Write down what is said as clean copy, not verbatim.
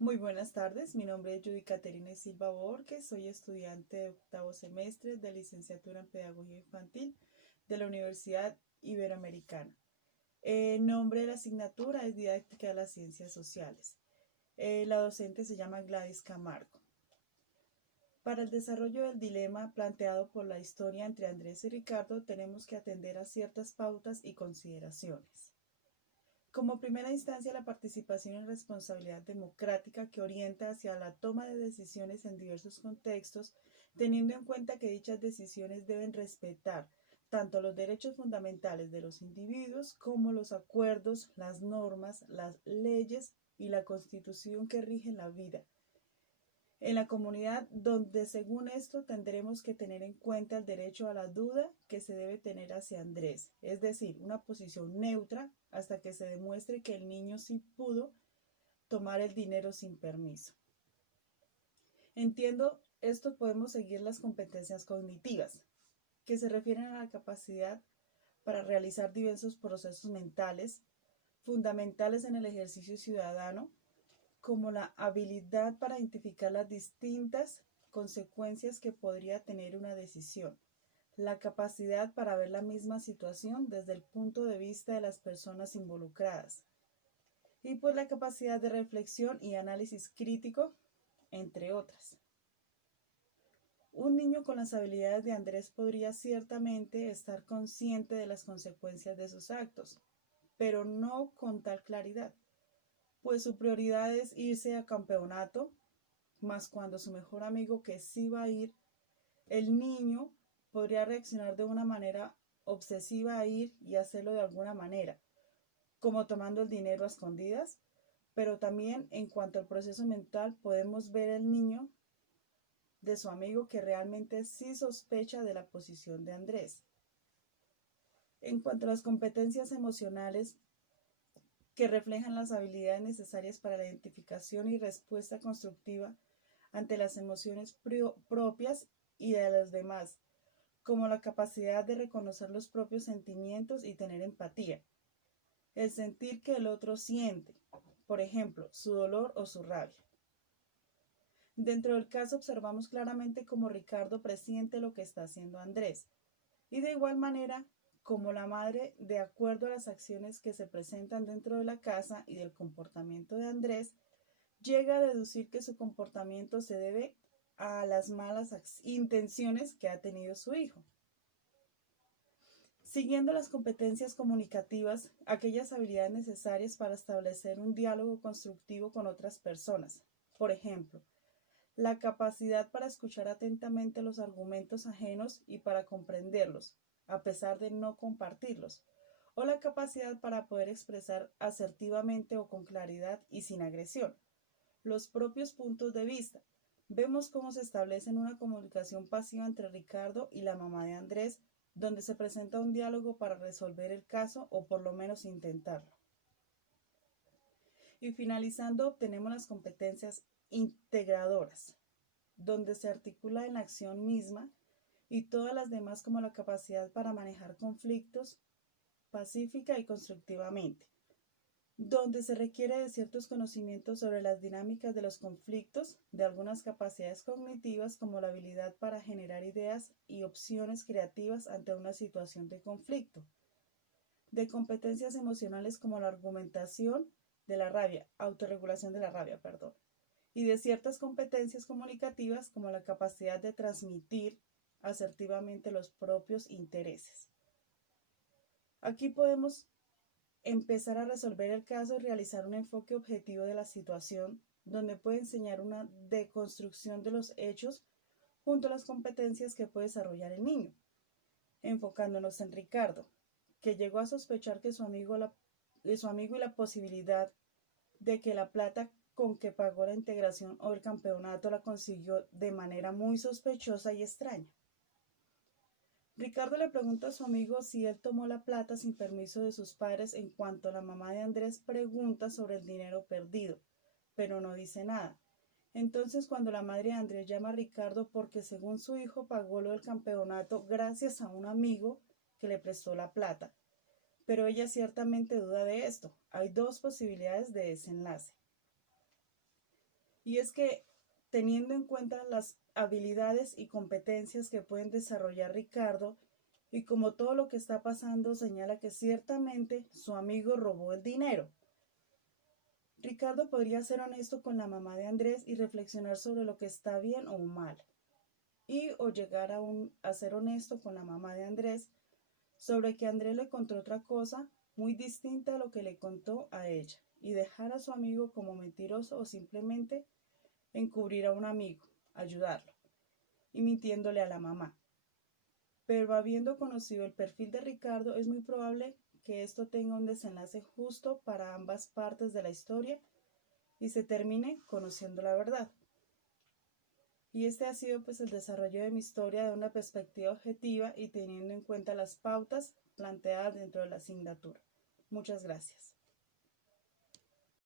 Muy buenas tardes, mi nombre es Judy Caterina Silva Borges, soy estudiante de octavo semestre de licenciatura en Pedagogía Infantil de la Universidad Iberoamericana. El nombre de la asignatura es Didáctica de las Ciencias Sociales. La docente se llama Gladys Camargo. Para el desarrollo del dilema planteado por la historia entre Andrés y Ricardo, tenemos que atender a ciertas pautas y consideraciones. Como primera instancia, la participación y responsabilidad democrática que orienta hacia la toma de decisiones en diversos contextos, teniendo en cuenta que dichas decisiones deben respetar tanto los derechos fundamentales de los individuos como los acuerdos, las normas, las leyes y la constitución que rigen la vida en la comunidad, donde según esto tendremos que tener en cuenta el derecho a la duda que se debe tener hacia Andrés, es decir, una posición neutra hasta que se demuestre que el niño sí pudo tomar el dinero sin permiso. Entiendo esto, podemos seguir las competencias cognitivas, que se refieren a la capacidad para realizar diversos procesos mentales fundamentales en el ejercicio ciudadano, como la habilidad para identificar las distintas consecuencias que podría tener una decisión, la capacidad para ver la misma situación desde el punto de vista de las personas involucradas, y pues la capacidad de reflexión y análisis crítico, entre otras. Un niño con las habilidades de Andrés podría ciertamente estar consciente de las consecuencias de sus actos, pero no con tal claridad, pues su prioridad es irse a campeonato, más cuando su mejor amigo que sí va a ir, el niño podría reaccionar de una manera obsesiva a ir y hacerlo de alguna manera, como tomando el dinero a escondidas, pero también en cuanto al proceso mental podemos ver el niño de su amigo que realmente sí sospecha de la posición de Andrés. En cuanto a las competencias emocionales, que reflejan las habilidades necesarias para la identificación y respuesta constructiva ante las emociones propias y de los demás, como la capacidad de reconocer los propios sentimientos y tener empatía, el sentir que el otro siente, por ejemplo, su dolor o su rabia. Dentro del caso observamos claramente cómo Ricardo presiente lo que está haciendo Andrés, y de igual manera como la madre, de acuerdo a las acciones que se presentan dentro de la casa y del comportamiento de Andrés, llega a deducir que su comportamiento se debe a las malas intenciones que ha tenido su hijo. Siguiendo las competencias comunicativas, aquellas habilidades necesarias para establecer un diálogo constructivo con otras personas. Por ejemplo, la capacidad para escuchar atentamente los argumentos ajenos y para comprenderlos, a pesar de no compartirlos, o la capacidad para poder expresar asertivamente o con claridad y sin agresión los propios puntos de vista. Vemos cómo se establece una comunicación pasiva entre Ricardo y la mamá de Andrés, donde se presenta un diálogo para resolver el caso o por lo menos intentarlo. Y finalizando, obtenemos las competencias integradoras, donde se articula en la acción misma y todas las demás, como la capacidad para manejar conflictos pacífica y constructivamente, donde se requiere de ciertos conocimientos sobre las dinámicas de los conflictos, de algunas capacidades cognitivas como la habilidad para generar ideas y opciones creativas ante una situación de conflicto, de competencias emocionales como la argumentación de la rabia, autorregulación de la rabia, perdón, y de ciertas competencias comunicativas como la capacidad de transmitir asertivamente los propios intereses. Aquí podemos empezar a resolver el caso y realizar un enfoque objetivo de la situación, donde puede enseñar una deconstrucción de los hechos junto a las competencias que puede desarrollar el niño, enfocándonos en Ricardo, que llegó a sospechar que su amigo y la posibilidad de que la plata con que pagó la integración o el campeonato la consiguió de manera muy sospechosa y extraña. Ricardo le pregunta a su amigo si él tomó la plata sin permiso de sus padres, en cuanto la mamá de Andrés pregunta sobre el dinero perdido, pero no dice nada. Entonces, cuando la madre de Andrés llama a Ricardo porque según su hijo pagó lo del campeonato gracias a un amigo que le prestó la plata, pero ella ciertamente duda de esto. Hay dos posibilidades de desenlace. Y es que, teniendo en cuenta las habilidades y competencias que pueden desarrollar Ricardo, y como todo lo que está pasando señala que ciertamente su amigo robó el dinero, Ricardo podría ser honesto con la mamá de Andrés y reflexionar sobre lo que está bien o mal, y o llegar a ser honesto con la mamá de Andrés sobre que Andrés le contó otra cosa muy distinta a lo que le contó a ella, y dejar a su amigo como mentiroso o simplemente encubrir a un amigo, ayudarlo, y mintiéndole a la mamá. Pero habiendo conocido el perfil de Ricardo, es muy probable que esto tenga un desenlace justo para ambas partes de la historia y se termine conociendo la verdad. Y este ha sido pues el desarrollo de mi historia de una perspectiva objetiva y teniendo en cuenta las pautas planteadas dentro de la asignatura. Muchas gracias.